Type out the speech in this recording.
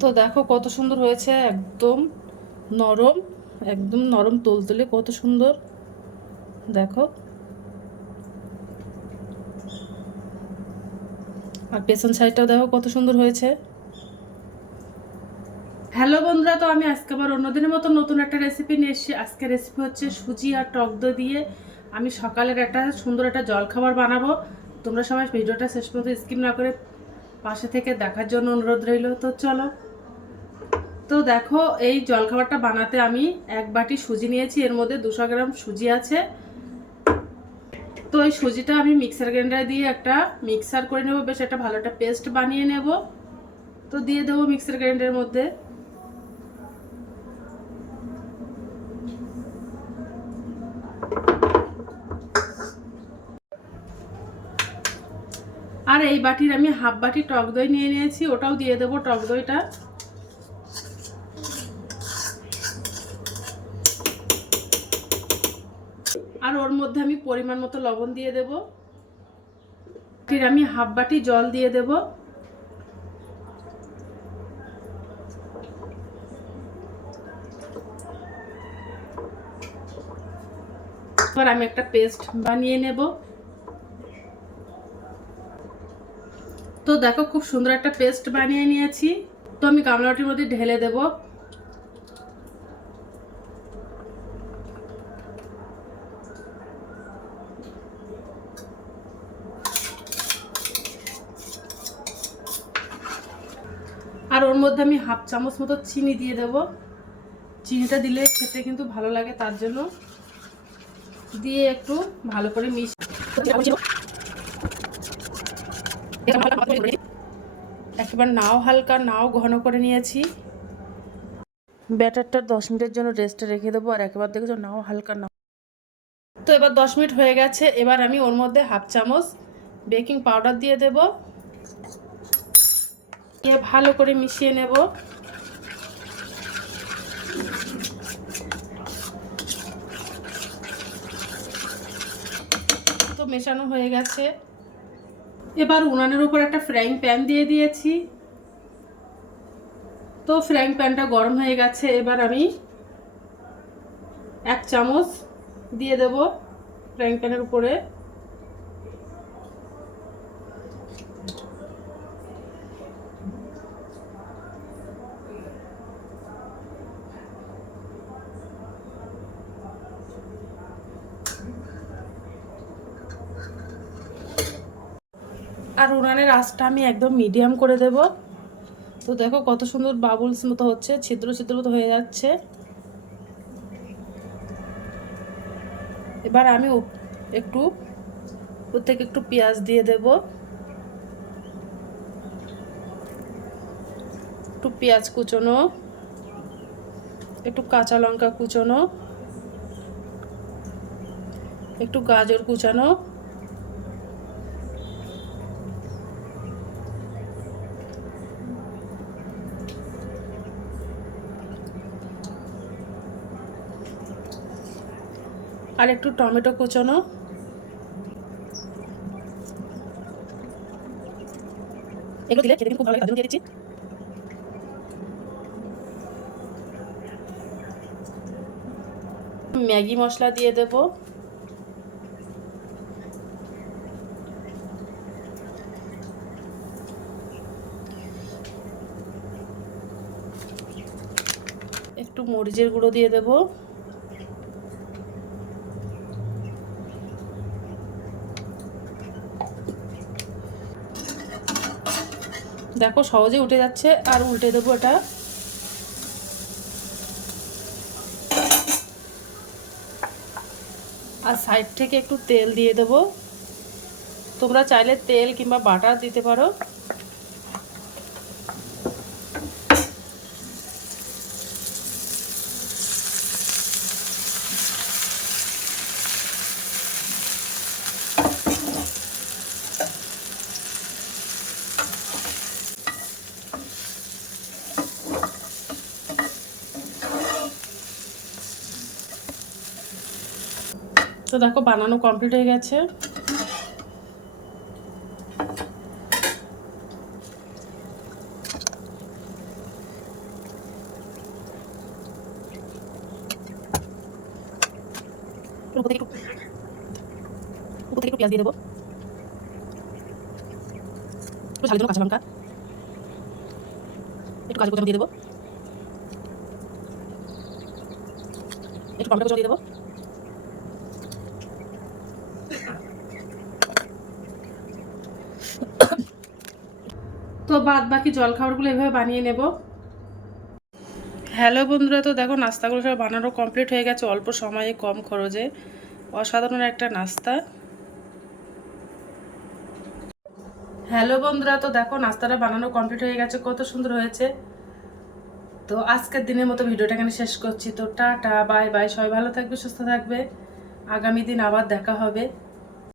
তো দেখো কত সুন্দর হয়েছে, একদম নরম একদম নরম তুলতুলে কত সুন্দর। দেখো। আর পেছন সাইডটাও দেখো কত সুন্দর হয়েছে। হ্যালো বন্ধুরা, তো আমি আজকে আবার অন্যদিনের মতো নতুন একটা রেসিপি নিয়ে এসেছি। আজকে রেসিপি হচ্ছে সুজি আর টক দই দিয়ে আমি সকালের একটা সুন্দর একটা জলখাবার বানাবো। তোমরা সবাই ভিডিওটা শেষ পর্যন্ত স্কিপ না করে পাশে থেকে দেখার জন্য অনুরোধ রইল। তো চলো। তো দেখো, এই জলখাবারটা বানাতে আমি এক বাটি সুজি নিয়েছি। এর মধ্যে দুশো গ্রাম সুজি আছে। তো এই সুজিটা আমি মিক্সার গ্রাইন্ডারে দিয়ে একটা মিক্সার করে নেব। বেশ একটা ভালো একটা পেস্ট বানিয়ে নেব। তো দিয়ে দেবো মিক্সার গ্রাইন্ডারের মধ্যে। আর এই বাটির আমি হাফ বাটি টক দই নিয়ে নিয়েছি, ওটাও দিয়ে দেবো টক দইটা। আর ওর মধ্যে আমি পরিমাণ মতো লবণ দিয়ে দেব। ফির আমি হাফ বাটি জল দিয়ে দেব। এবার আমি একটা পেস্ট বানিয়ে নেব। তো দেখো খুব সুন্দর একটা পেস্ট বানিয়ে নিয়েছি। তো আমি গামলাটির মধ্যে ঢেলে দেবো। আর ওর মধ্যে আমি হাফ চামচ মতো চিনি দিয়ে দেব। চিনিটা দিলে খেতে কিন্তু ভালো লাগে, তার জন্য দিয়ে একটু ভালো করে মিশ একেবারে নাও হালকা, নাও ঘন করে নিয়েছি। ব্যাটারটা দশ মিনিটের জন্য রেস্টে রেখে দেবো, আর একেবারে দেখেছ, নাও হালকা, নাও। তো এবার দশ মিনিট হয়ে গেছে, এবার আমি ওর মধ্যে হাফ চামচ বেকিং পাউডার দিয়ে দেবো। দিয়ে ভালো করে মিশিয়ে নেব। তো মেশানো হয়ে গেছে। এবার উনানের উপর একটা ফ্রাইং প্যান দিয়ে দিয়েছি। তো ফ্রাইং প্যানটা গরম হয়ে গেছে, এবার আমি এক চামচ দিয়ে দেব ফ্রাইং প্যানের উপরে। আর উনানের আঁচটা আমি একদম মিডিয়াম করে দেব। তো দেখো কত সুন্দর বাবুলস মতো হচ্ছে, ছিদ্র ছিদ্র মতো হয়ে যাচ্ছে। এবার আমি একটু উপর থেকে একটু পেঁয়াজ দিয়ে দেব। একটু পেঁয়াজ কুচোনো, একটু কাঁচা লঙ্কা কুচোনো, একটু গাজর কুচানো। আর একটু টমেটো কুচোনো। ম্যাগি মশলা দিয়ে দেব। একটু মরিচের গুঁড়ো দিয়ে দেবো। দেখো সহজে উঠে যাচ্ছে আর উল্টে দেবো এটা। আর সাইড থেকে একটু তেল দিয়ে দেবো। তোমরা চাইলে তেল কিংবা বাটার দিতে পারো। তো দেখো, বানানো কমপ্লিট হয়ে গেছে। একটু পেঁয়াজ দিয়ে দেবো। একটু দেবো কাঁচা একটু দিয়ে দেবো। একটু টমেটো দিয়ে দেবো। তো বাদ বাকি জল খাবারগুলো এভাবে বানিয়ে নেব। হ্যালো বন্ধুরা, তো দেখো নাস্তাগুলো সব বানানো কমপ্লিট হয়ে গেছে, অল্প সময়ে, কম খরচে। অসাধারণ একটা নাস্তা। হ্যালো বন্ধুরা, তো দেখো নাস্তাটা বানানো কমপ্লিট হয়ে গেছে, কত সুন্দর হয়েছে। তো আজকের দিনের মতো ভিডিওটা এখানে শেষ করছি। তো টাটা, বাই বাই, সবাই ভালো থাকবে, সুস্থ থাকবে। আগামী দিন আবার দেখা হবে।